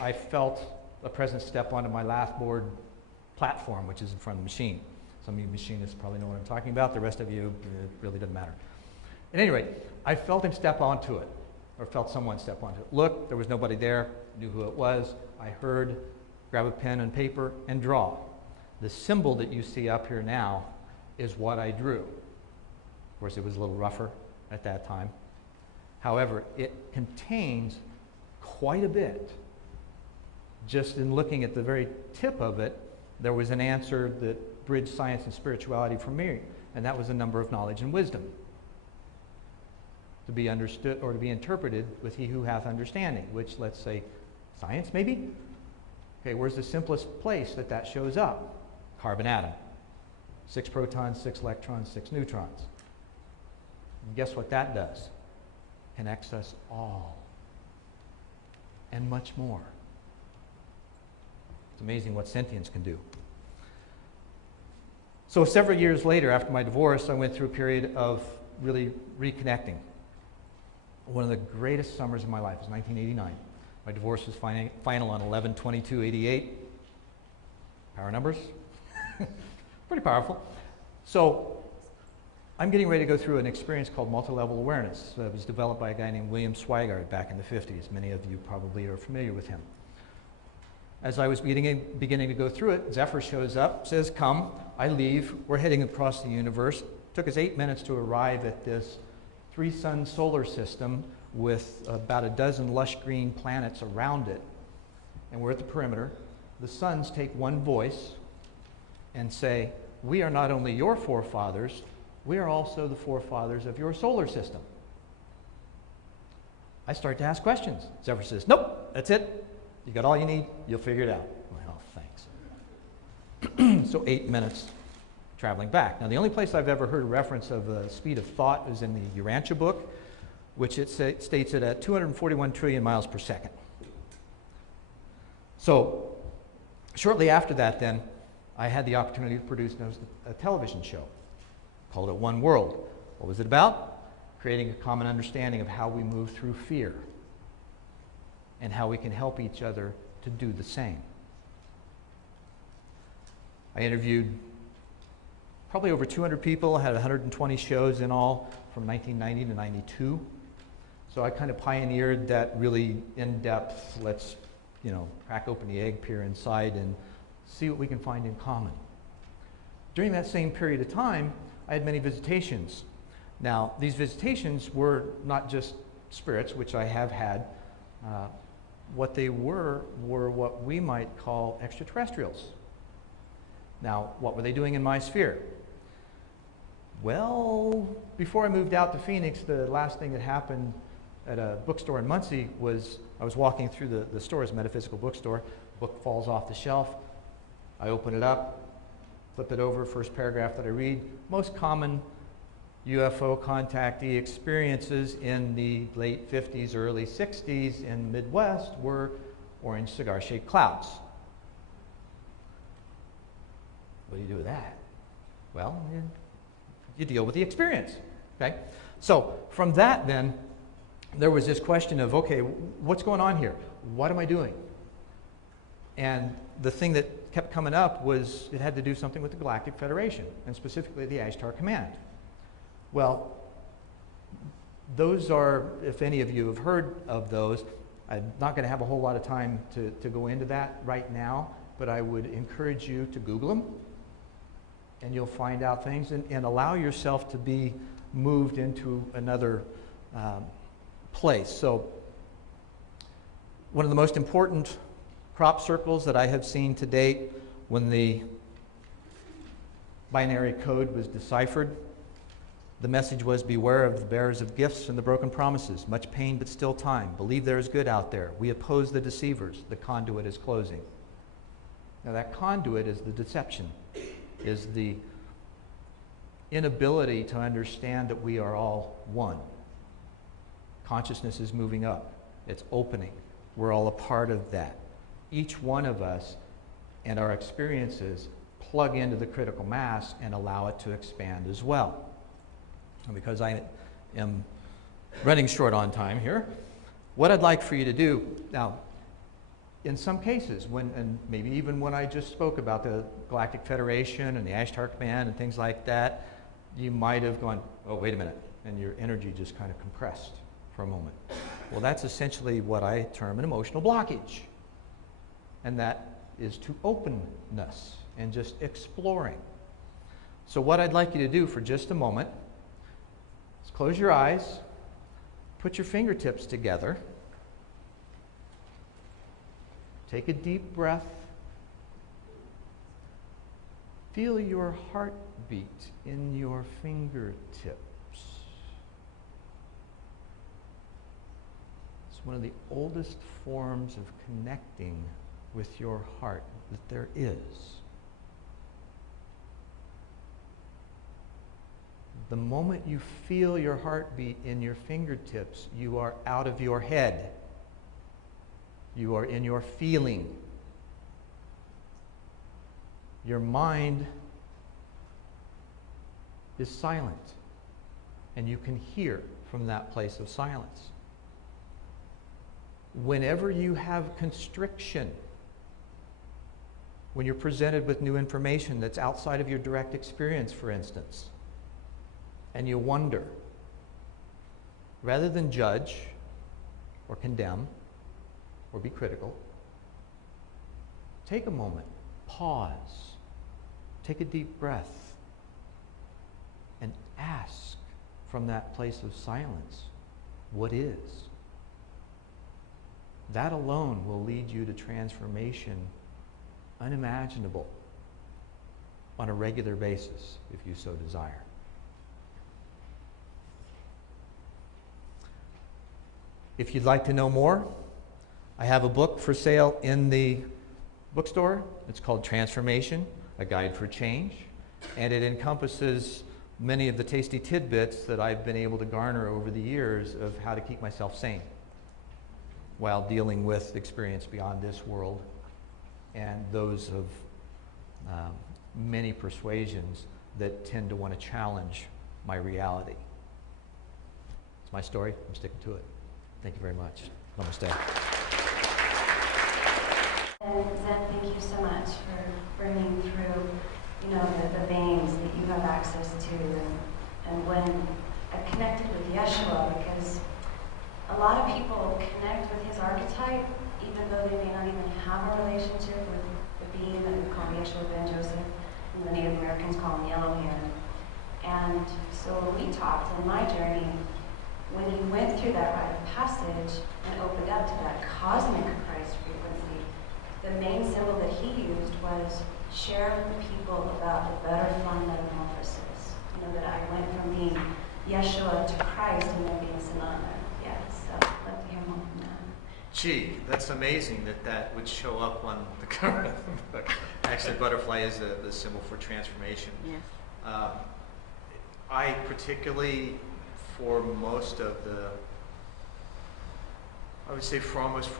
I felt a presence step onto my lath board platform, which is in front of the machine. Some of you machinists probably know what I'm talking about. The rest of you, it really doesn't matter. At any rate, I felt him step onto it, or felt someone step onto it. Look, there was nobody there, knew who it was. I heard, grab a pen and paper and draw. The symbol that you see up here now is what I drew. Of course, it was a little rougher at that time. However, it contains quite a bit. Just in looking at the very tip of it, there was an answer that bridged science and spirituality for me, and that was a number of knowledge and wisdom to be understood or to be interpreted with he who hath understanding, which, let's say, science maybe? Okay, where's the simplest place that that shows up? Carbon atom. 6 protons, 6 electrons, 6 neutrons. And guess what that does? Connects us all. And much more. It's amazing what sentience can do. So several years later, after my divorce, I went through a period of really reconnecting. One of the greatest summers of my life was 1989. My divorce was final on 11/22/88. Power numbers. Pretty powerful. So I'm getting ready to go through an experience called multi-level awareness. It was developed by a guy named William Swigart back in the 50s. Many of you probably are familiar with him. As I was beginning to go through it, Zephyr shows up, says, come. I leave. We're heading across the universe. It took us 8 minutes to arrive at this 3-sun solar system with about a dozen lush green planets around it. And we're at the perimeter. The suns take one voice and say, we are not only your forefathers, we are also the forefathers of your solar system. I start to ask questions. Zephyr says, nope, that's it. You got all you need, you'll figure it out. I'm like, oh, thanks. So 8 minutes traveling back. Now, the only place I've ever heard a reference of the speed of thought is in the Urantia book, which it states it at 241 trillion miles per second. So shortly after that, then, I had the opportunity to produce a television show. Called it One World. What was it about? Creating a common understanding of how we move through fear and how we can help each other to do the same. I interviewed probably over 200 people, had 120 shows in all from 1990 to 92. So I kind of pioneered that really in-depth, let's, crack open the egg, peer inside, and see what we can find in common. During that same period of time, I had many visitations. Now, these visitations were not just spirits, which I have had. What they were what we might call extraterrestrials. Now, what were they doing in my sphere? Well, before I moved out to Phoenix, the last thing that happened at a bookstore in Muncie was I was walking through the store, it's a metaphysical bookstore. Book falls off the shelf. I open it up, flip it over, first paragraph that I read. Most common UFO contactee experiences in the late 50s, early 60s in the Midwest were orange cigar-shaped clouds. What do you do with that? Well, you deal with the experience, okay? So from that then, there was this question of, okay, what's going on here? What am I doing? And the thing that kept coming up was it had to do something with the Galactic Federation, and specifically the Ashtar Command. Well, those are, if any of you have heard of those, I'm not going to have a whole lot of time to go into that right now, but I would encourage you to Google them, and you'll find out things, and allow yourself to be moved into another place. So, one of the most important crop circles that I have seen to date when the binary code was deciphered, the message was, beware of the bearers of gifts and the broken promises. Much pain, but still time. Believe there is good out there. We oppose the deceivers. The conduit is closing. Now that conduit is the deception, is the inability to understand that we are all one. Consciousness is moving up. It's opening. We're all a part of that. Each one of us and our experiences plug into the critical mass and allow it to expand as well. And because I am running short on time here, what I'd like for you to do, now, in some cases, and maybe even when I just spoke about the Galactic Federation and the Ashtar Command and things like that, you might have gone, oh, wait a minute, and your energy just kind of compressed for a moment. Well, that's essentially what I term an emotional blockage. And that is to openness and just exploring. So what I'd like you to do for just a moment is close your eyes, put your fingertips together, take a deep breath, feel your heartbeat in your fingertips. It's one of the oldest forms of connecting with your heart that there is. The moment you feel your heartbeat in your fingertips, you are out of your head. You are in your feeling. Your mind is silent, and you can hear from that place of silence. Whenever you have constriction, when you're presented with new information that's outside of your direct experience, for instance, and you wonder, rather than judge or condemn or be critical, take a moment, pause, take a deep breath, and ask from that place of silence, what is? That alone will lead you to transformation unimaginable on a regular basis, if you so desire. If you'd like to know more, I have a book for sale in the bookstore. It's called Transformation, A Guide for Change, and it encompasses many of the tasty tidbits that I've been able to garner over the years of how to keep myself sane while dealing with experience beyond this world and those of many persuasions that tend to want to challenge my reality. It's my story. I'm sticking to it. Thank you very much. Namaste. And Zen, thank you so much for bringing through, the veins that you have access to. And when I connected with Yeshua, because a lot of people connect with his archetype, even though they may not even have a relationship with the being that we call Yeshua Ben Joseph, and the Native Americans call him Yellow Hair. And so when we talked in my journey, when you went through that rite of passage and opened up to that cosmic Christ frequency, the main symbol that he used was share with people about the butterfly metamorphosis. That I went from being Yeshua to Christ and then being Sananda. Yeah, so I'd love to hear more from that. Gee, that's amazing that would show up on the cover of the book. Actually, butterfly is the symbol for transformation. Yes. I particularly, for most of I would say for almost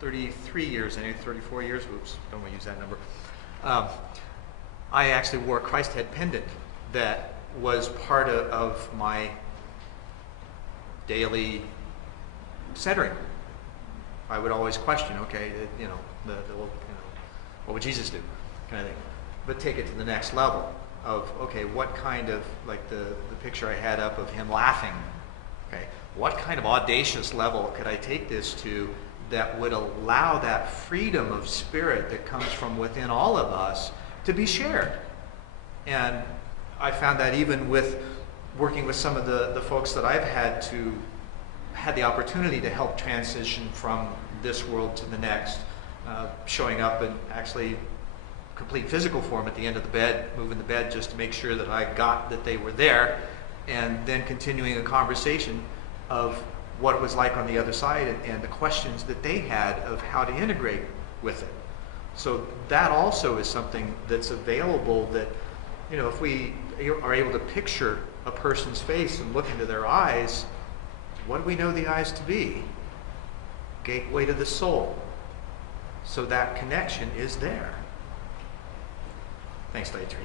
33 years, I think 34 years, oops, don't want to use that number. I actually wore a Christ head pendant that was part of my daily centering. I would always question, okay, what would Jesus do, kind of thing. But take it to the next level of, okay, what kind of, like the picture I had up of him laughing, okay, what kind of audacious level could I take this to that would allow that freedom of spirit that comes from within all of us to be shared? And I found that even with working with some of the folks that I've had the opportunity to help transition from this world to the next, showing up in actually complete physical form at the end of the bed, moving the bed just to make sure that I got that they were there, and then continuing a conversation of what it was like on the other side and the questions that they had of how to integrate with it. So that also is something that's available that, if we are able to picture a person's face and look into their eyes, what do we know the eyes to be? Gateway to the soul. So that connection is there. Thanks, Dietary.